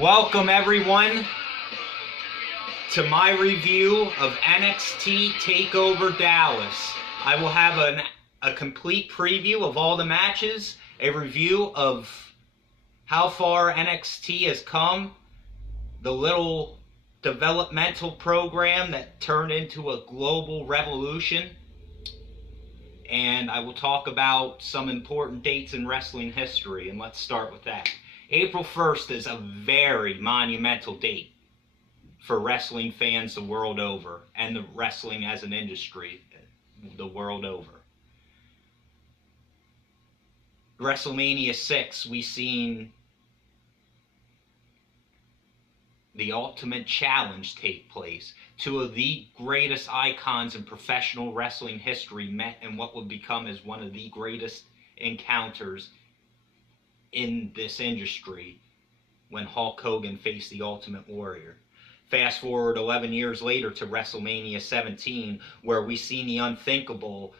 Welcome everyone to my review of NXT Takeover Dallas. I will have a complete preview of all the matches, a review of how far NXT has come, the little developmental program that turned into a global revolution, and I will talk about some important dates in wrestling history, and let's start with that. April 1st is a very monumental date for wrestling fans the world over, and the wrestling as an industry the world over. WrestleMania 6, we seen the Ultimate Challenge take place. Two of the greatest icons in professional wrestling history met in what would become as one of the greatest encounters in this industry when Hulk Hogan faced the Ultimate Warrior. Fast forward 11 years later to WrestleMania 17, where we seen the unthinkable,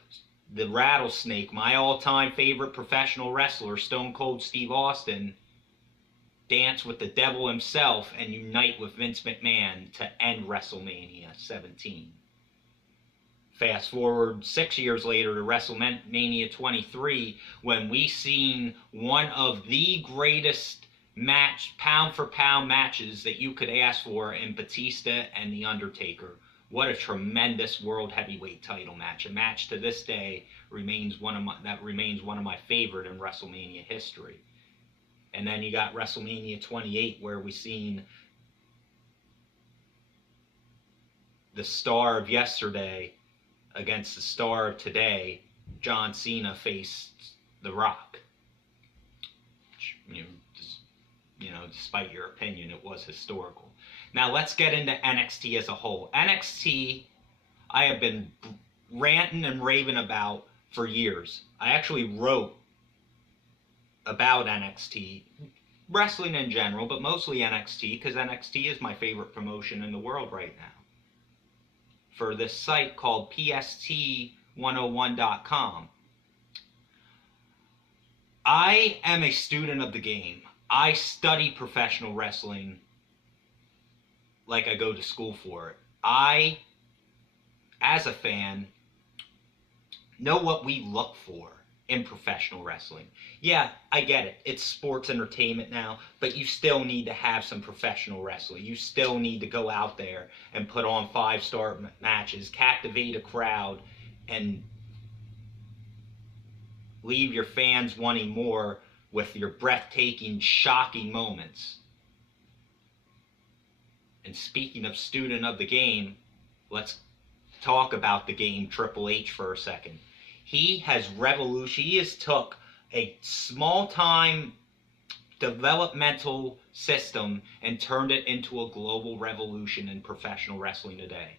the Rattlesnake, my all-time favorite professional wrestler, Stone Cold Steve Austin, dance with the devil himself and unite with Vince McMahon to end WrestleMania 17. Fast forward 6 years later to WrestleMania 23, when we seen one of the greatest pound-for-pound matches that you could ask for in Batista and The Undertaker. What a tremendous World Heavyweight title match. A match to this day remains one of my favorite in WrestleMania history. And then you got WrestleMania 28, where we seen the star of yesterday against the star of today. John Cena faced The Rock. Despite your opinion, it was historical. Now let's get into NXT as a whole. NXT, I have been ranting and raving about for years. I actually wrote about NXT, wrestling in general, but mostly NXT, because NXT is my favorite promotion in the world right now, for this site called PST101.com. I am a student of the game. I study professional wrestling like I go to school for it. I, as a fan, know what we look for in professional wrestling. Yeah, I get it. It's sports entertainment now, but you still need to have some professional wrestling. You still need to go out there and put on 5-star matches, captivate a crowd, and leave your fans wanting more with your breathtaking, shocking moments. And speaking of student of the game, let's talk about the game Triple H for a second. He has took a small-time developmental system and turned it into a global revolution in professional wrestling today.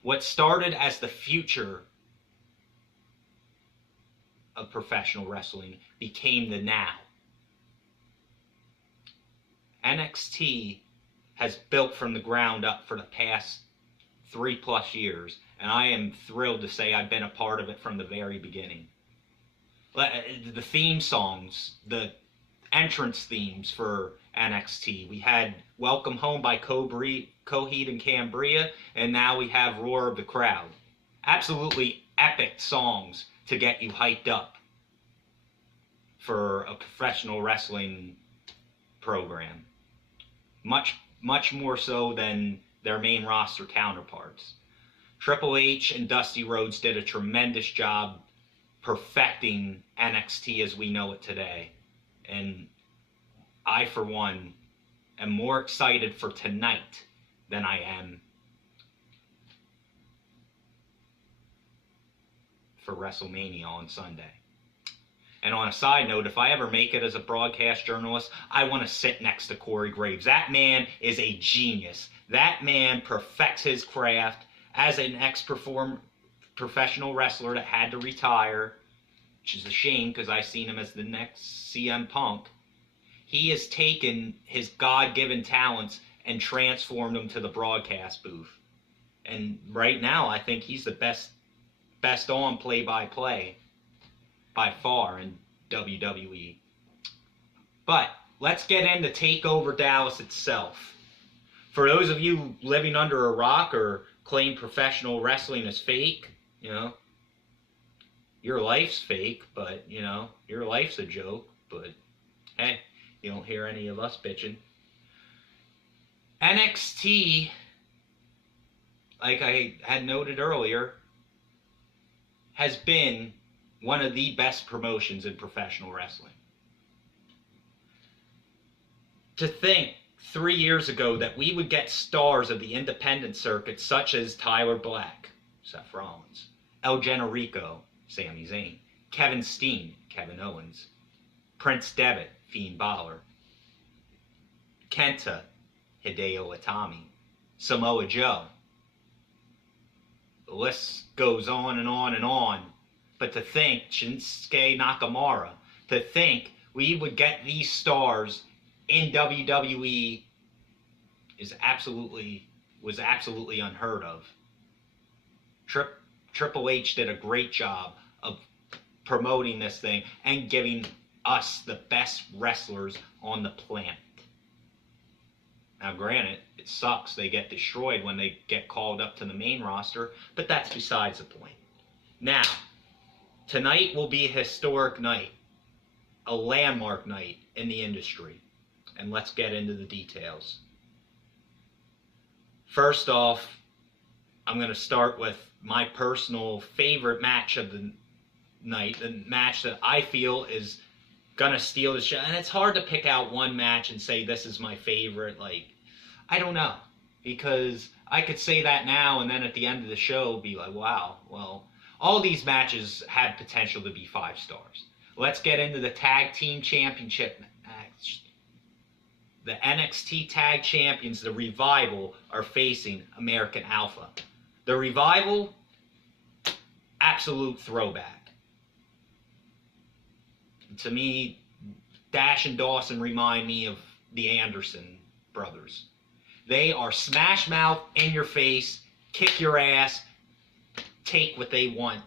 What started as the future of professional wrestling became the now. NXT has built from the ground up for the past 3+ years, and I am thrilled to say I've been a part of it from the very beginning. The theme songs, the entrance themes for NXT. We had Welcome Home by Coheed and Cambria, and now we have Roar of the Crowd. Absolutely epic songs to get you hyped up for a professional wrestling program. Much more so than their main roster counterparts. Triple H and Dusty Rhodes did a tremendous job perfecting NXT as we know it today. And I, for one, am more excited for tonight than I am for WrestleMania on Sunday. And on a side note, if I ever make it as a broadcast journalist, I want to sit next to Corey Graves. That man is a genius. That man perfects his craft as an ex-professional wrestler that had to retire, which is a shame because I seen him as the next CM Punk. He has taken his God-given talents and transformed them to the broadcast booth. And right now, I think he's the best on play-by-play by far in WWE. But let's get into Takeover Dallas itself. For those of you living under a rock or claim professional wrestling is fake, your life's fake, but, your life's a joke, but hey, you don't hear any of us bitching. NXT, like I had noted earlier, has been one of the best promotions in professional wrestling. To think 3 years ago that we would get stars of the independent circuit such as Tyler Black, Seth Rollins, El Generico, Sami Zayn, Kevin Steen, Kevin Owens, Prince Devitt, Fiend Balor, Kenta, Hideo Itami, Samoa Joe. The list goes on and on and on. But to think, Shinsuke Nakamura, to think we would get these stars in WWE was absolutely unheard of. Triple H did a great job of promoting this thing and giving us the best wrestlers on the planet. Now, granted, it sucks they get destroyed when they get called up to the main roster, but that's besides the point. Now, tonight will be a historic night, a landmark night in the industry, and let's get into the details. First off, I'm going to start with my personal favorite match of the night, the match that I feel is going to steal the show. And it's hard to pick out one match and say this is my favorite. I don't know. Because I could say that now and then at the end of the show be like, wow, well, all these matches had potential to be 5 stars. Let's get into the Tag Team Championship match. The NXT Tag Champions, the Revival, are facing American Alpha. The Revival, absolute throwback. To me, Dash and Dawson remind me of the Anderson brothers. They are smash mouth, in your face, kick your ass, take what they want,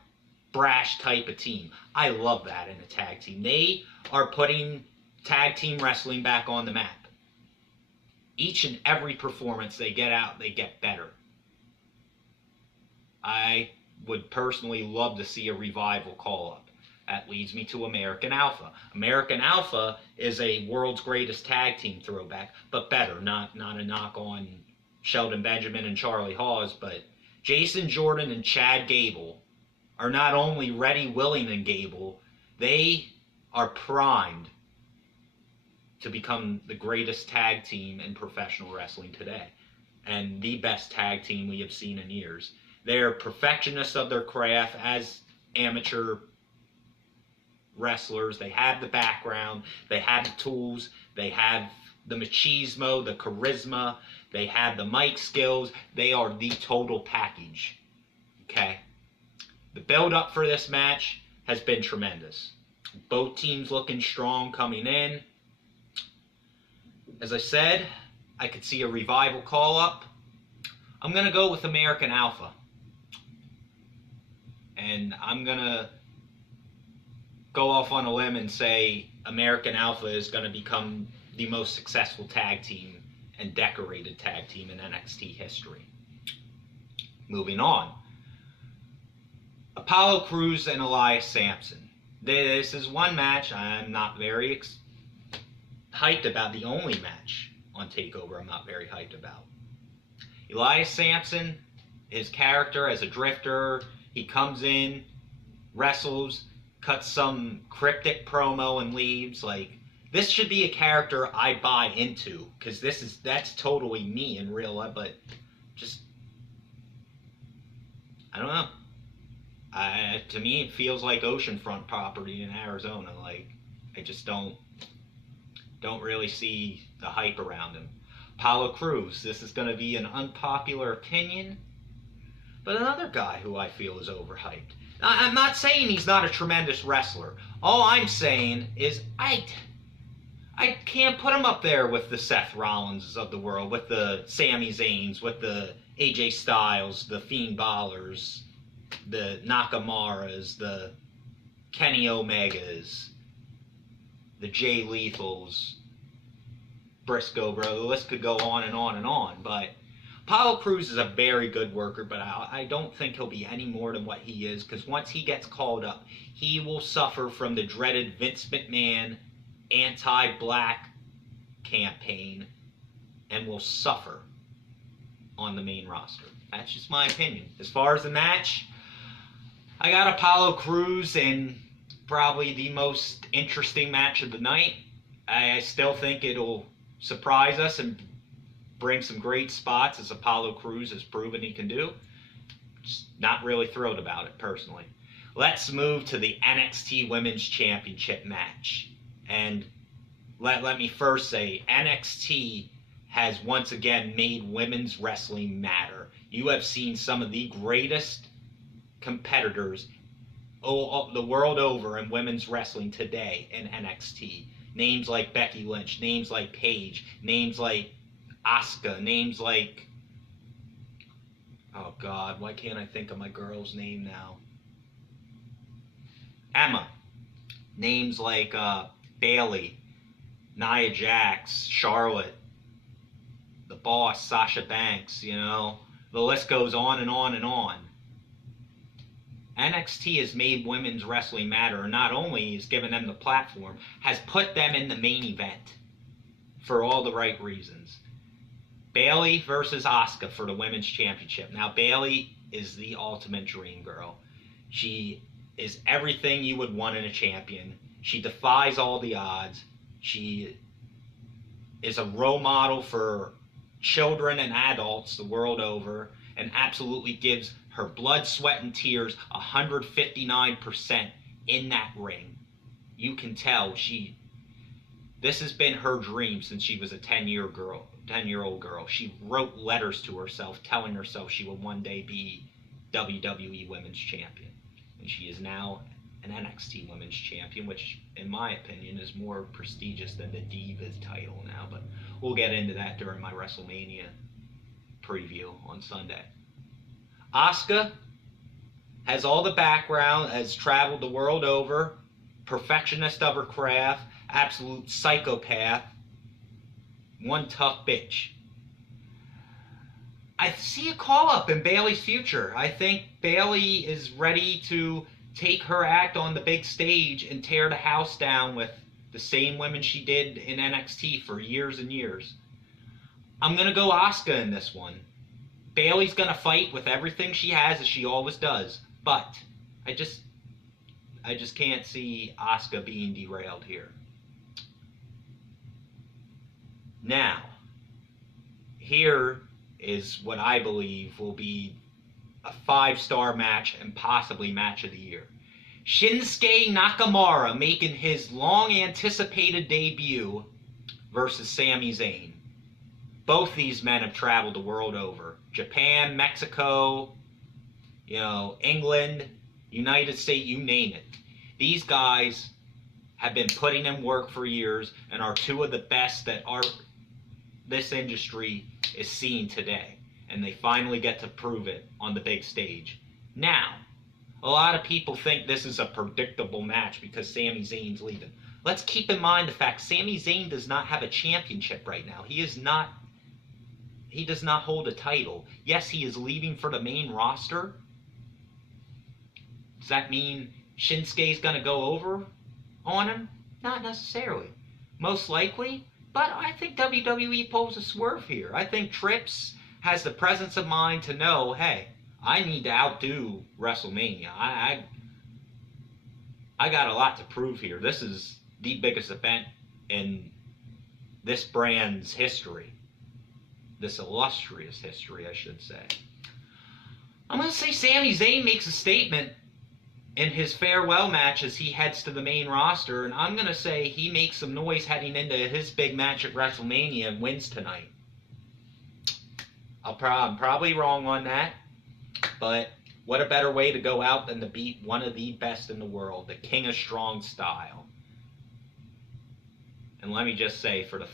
brash type of team. I love that in a tag team. They are putting tag team wrestling back on the map. Each and every performance they get out, they get better. I would personally love to see a Revival call-up. That leads me to American Alpha. American Alpha is a world's greatest tag team throwback, but better. Not a knock on Sheldon Benjamin and Charlie Hawes, but Jason Jordan and Chad Gable are not only ready, willing, and Gable, they are primed to become the greatest tag team in professional wrestling today, and the best tag team we have seen in years. They're perfectionists of their craft as amateur wrestlers. They have the background, they have the tools, they have the machismo, the charisma, they have the mic skills. They are the total package. Okay? The build-up for this match has been tremendous. Both teams looking strong coming in. As I said, I could see a Revival call-up. I'm going to go with American Alpha. And I'm going to go off on a limb and say American Alpha is going to become the most successful tag team and decorated tag team in NXT history. Moving on. Apollo Crews and Elias Sampson. This is one match I'm not very hyped about. The only match on TakeOver I'm not very hyped about. Elias Sampson, his character as a drifter, he comes in, wrestles, cuts some cryptic promo and leaves. This should be a character I buy into, because that's totally me in real life, but just, I don't know. To me, it feels like oceanfront property in Arizona. I just don't really see the hype around him. Apollo Crews, this is going to be an unpopular opinion, but another guy who I feel is overhyped. I'm not saying he's not a tremendous wrestler. All I'm saying is I can't put him up there with the Seth Rollins of the world, with the Sami Zayns, with the AJ Styles, the Fiend Balors, the Nakamuras, the Kenny Omegas, the Jay Lethals, Briscoe, bro. The list could go on and on and on. But Apollo Crews is a very good worker, but I don't think he'll be any more than what he is, because once he gets called up, he will suffer from the dreaded Vince McMahon anti-black campaign and will suffer on the main roster. That's just my opinion. As far as the match, I got Apollo Crews in probably the most interesting match of the night. I still think it'll surprise us and bring some great spots, as Apollo Crews has proven he can do. Just not really thrilled about it, personally. Let's move to the NXT Women's Championship match. And let me first say, NXT has once again made women's wrestling matter. You have seen some of the greatest competitors the world over in women's wrestling today in NXT. Names like Becky Lynch, names like Paige, names like Asuka, names like... Oh God, why can't I think of my girl's name now? Emma. Names like Bayley, Nia Jax, Charlotte, the Boss, Sasha Banks, you know. The list goes on and on and on. NXT has made women's wrestling matter, and not only has given them the platform, has put them in the main event for all the right reasons. Bayley versus Asuka for the women's championship. Now, Bayley is the ultimate dream girl. She is everything you would want in a champion. She defies all the odds. She is a role model for children and adults the world over, and absolutely gives her blood, sweat, and tears 159% in that ring. You can tell this has been her dream since she was a 10-year-old girl. She wrote letters to herself telling herself she would one day be WWE Women's Champion. And she is now an NXT Women's Champion, which, in my opinion, is more prestigious than the Divas title now. But we'll get into that during my WrestleMania preview on Sunday. Asuka has all the background, has traveled the world over, perfectionist of her craft, absolute psychopath, one tough bitch. I see a call-up in Bayley's future. I think Bayley is ready to take her act on the big stage and tear the house down with the same women she did in NXT for years and years. I'm going to go Asuka in this one. Bayley's going to fight with everything she has, as she always does. But I just can't see Asuka being derailed here. Now, here is what I believe will be a 5-star match and possibly match of the year. Shinsuke Nakamura making his long-anticipated debut versus Sami Zayn. Both these men have traveled the world over. Japan, Mexico, England, United States, you name it. These guys have been putting in work for years and are two of the best that this industry is seeing today. And they finally get to prove it on the big stage. Now, a lot of people think this is a predictable match because Sami Zayn's leaving. Let's keep in mind the fact Sami Zayn does not have a championship right now. He does not hold a title. Yes, he is leaving for the main roster. Does that mean Shinsuke's going to go over on him? Not necessarily. Most likely. But I think WWE pulls a swerve here. I think Trips has the presence of mind to know, hey, I need to outdo WrestleMania. I got a lot to prove here. This is the biggest event in this brand's history. This illustrious history, I should say. I'm going to say Sami Zayn makes a statement in his farewell match as he heads to the main roster, and I'm going to say he makes some noise heading into his big match at WrestleMania and wins tonight. I'm probably wrong on that, but what a better way to go out than to beat one of the best in the world, the King of Strong Style. And let me just say for the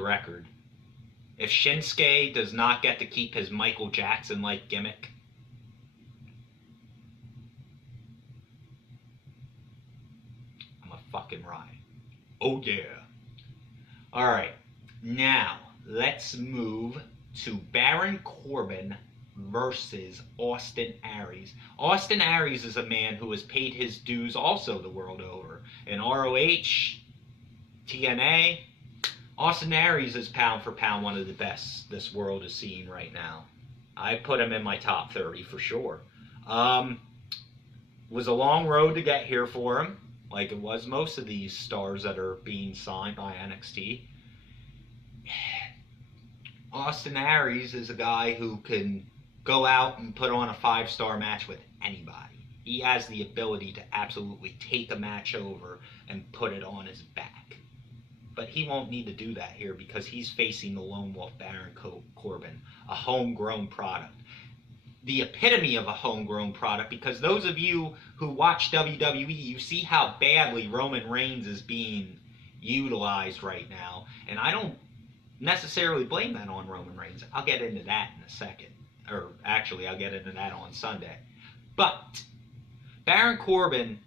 record, if Shinsuke does not get to keep his Michael Jackson-like gimmick, I'm a fucking riot. Oh yeah. Alright, now let's move to Baron Corbin versus Austin Aries. Austin Aries is a man who has paid his dues also the world over. In ROH, TNA, Austin Aries is pound for pound one of the best this world is seeing right now. I put him in my top 30 for sure. Was a long road to get here for him, like it was most of these stars that are being signed by NXT. Austin Aries is a guy who can go out and put on a 5-star match with anybody. He has the ability to absolutely take a match over and put it on his back. But he won't need to do that here because he's facing the Lone Wolf Baron Corbin, a homegrown product. The epitome of a homegrown product, because those of you who watch WWE, you see how badly Roman Reigns is being utilized right now, and I don't necessarily blame that on Roman Reigns. I'll get into that in a second, or actually I'll get into that on Sunday. But Baron Corbin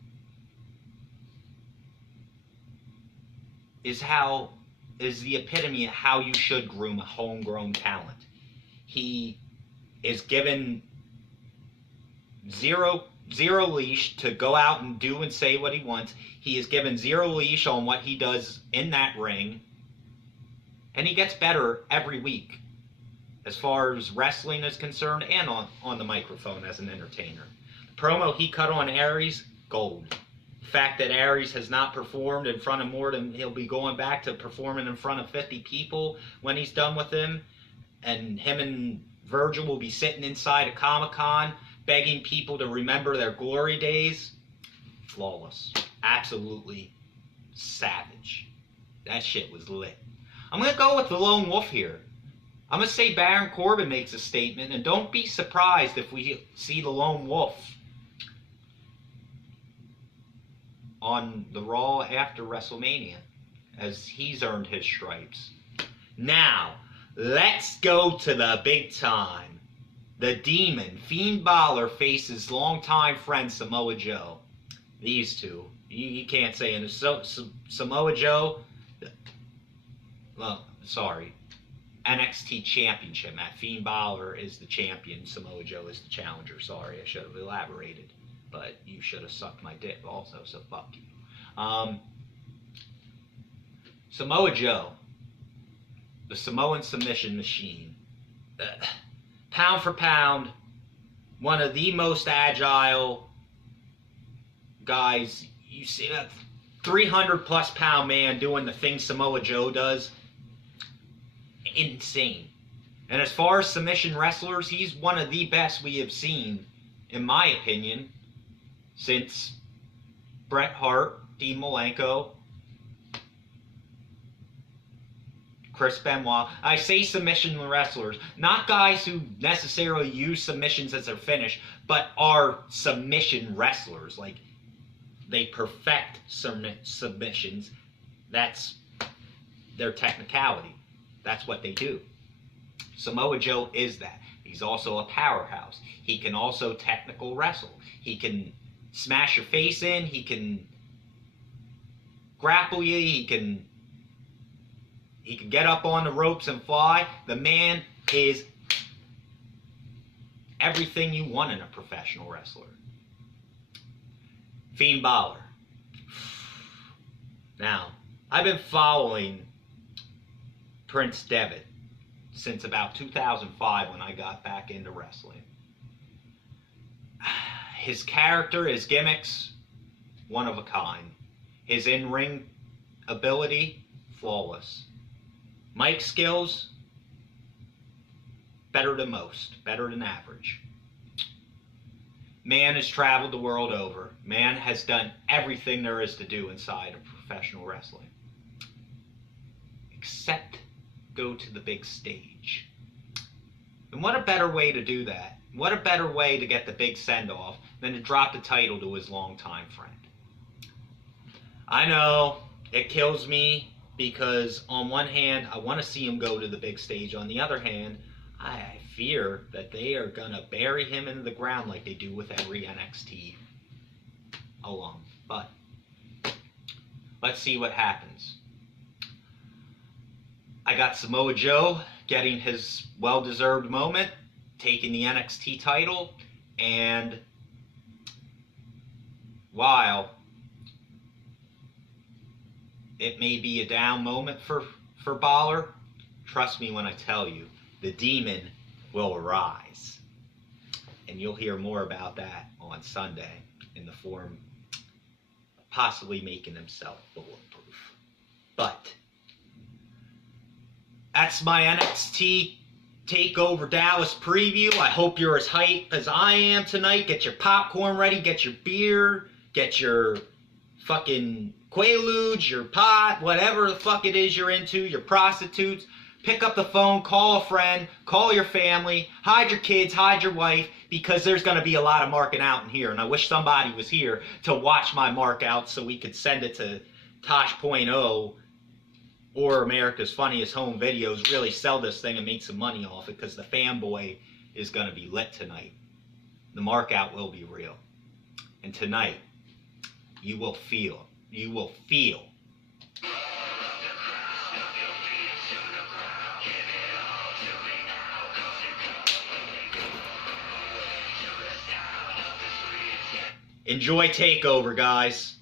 is the epitome of how you should groom a homegrown talent. He is given zero leash to go out and do and say what he wants. He is given zero leash on what he does in that ring. And he gets better every week as far as wrestling is concerned and on the microphone as an entertainer. The promo he cut on Aries, gold. The fact that Aries has not performed in front of more than, he'll be going back to performing in front of 50 people when he's done with him. And him and Virgil will be sitting inside a Comic-Con begging people to remember their glory days. Flawless. Absolutely savage. That shit was lit. I'm going to go with the Lone Wolf here. I'm going to say Baron Corbin makes a statement, and don't be surprised if we see the Lone Wolf on the Raw after WrestleMania, as he's earned his stripes. Now, let's go to the big time. The Demon, Fiend Balor, faces longtime friend Samoa Joe. These two. You can't say it. Samoa Joe, well, sorry, NXT Championship match. Fiend Balor is the champion. Samoa Joe is the challenger. Sorry, I should have elaborated. But you should have sucked my dick also, so fuck you. Samoa Joe, the Samoan submission machine. Pound for pound, one of the most agile guys. You see that 300 plus pound man doing the thing Samoa Joe does. Insane. And as far as submission wrestlers, he's one of the best we have seen, in my opinion, since Bret Hart, Dean Malenko, Chris Benoit. I say submission wrestlers, not guys who necessarily use submissions as their finish, but are submission wrestlers. Like, they perfect submissions. That's their technicality. That's what they do. Samoa Joe is that. He's also a powerhouse. He can also technical wrestle. He can smash your face in. He can grapple you. He can get up on the ropes and fly. The man is everything you want in a professional wrestler. Fiend Balor. Now, I've been following Prince Devitt since about 2005 when I got back into wrestling. His character, his gimmicks, one of a kind. His in-ring ability, flawless. Mic skills, better than most, better than average. Man has traveled the world over. Man has done everything there is to do inside of professional wrestling. Except go to the big stage. And what a better way to do that? What a better way to get the big send-off than to drop the title to his longtime friend? I know, it kills me because on one hand, I want to see him go to the big stage. On the other hand, I fear that they are going to bury him into the ground like they do with every NXT alum. But let's see what happens. I got Samoa Joe getting his well-deserved moment, taking the NXT title, and while it may be a down moment for Balor, trust me when I tell you, the demon will arise. And you'll hear more about that on Sunday in the form of possibly making himself bulletproof. But that's my NXT Takeover Dallas preview. I hope you're as hyped as I am tonight. Get your popcorn ready, get your beer, get your fucking Quaaludes, your pot, whatever the fuck it is you're into, your prostitutes. Pick up the phone, call a friend, call your family, hide your kids, hide your wife, because there's going to be a lot of marking out in here. And I wish somebody was here to watch my mark out so we could send it to Tosh.0 or America's Funniest Home Videos, really sell this thing and make some money off it, because the fanboy is going to be lit tonight. The mark out will be real. And tonight, you will feel. Enjoy Takeover, guys.